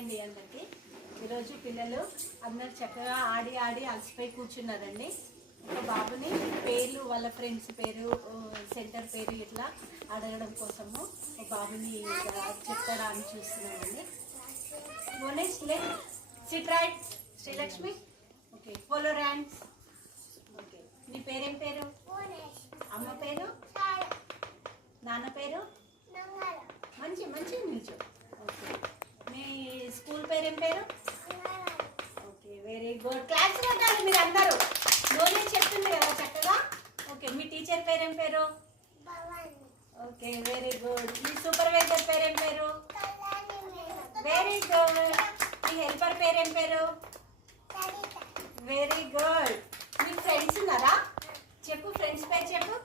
అండి అందరికి. ఈరోజు పిల్లలు అందరు చక్కగా ఆడి ఆడి అలసిపోయి కూర్చున్నారండి. ఒక బాబుని పేర్లు వాళ్ళ ఫ్రెండ్స్ పేరు సెంటర్ పేరు ఇట్లా అడగడం కోసము ఒక బాబుని చెప్తాడా అని చూస్తున్నామండి. మోనేష్ లే SIT right Srilakshmi. Okay follow ranks. Okay నీ పేరేం పేరు? అమ్మ పేరు? నాన్న పేరు? మంచి మంచి నిల్చో. ఓకే మీ స్కూల్ పేరేం పేరు? Okay very good. క్లాస్ కొట్టాలి మీరు అందరూ. లోనే చెప్తుంది కదా చక్కగా. ఓకే మీ టీచర్ పేరేం పేరు? Okay very good. మీ సూపర్వైజర్ పేరేం పేరు? Very good. మీ హెల్పర్ పేరేం పేరు? Very good. మీ ఫ్రెండ్స్ ఉన్నారా? చెప్పు ఫ్రెండ్స్ పేరు చెప్పు.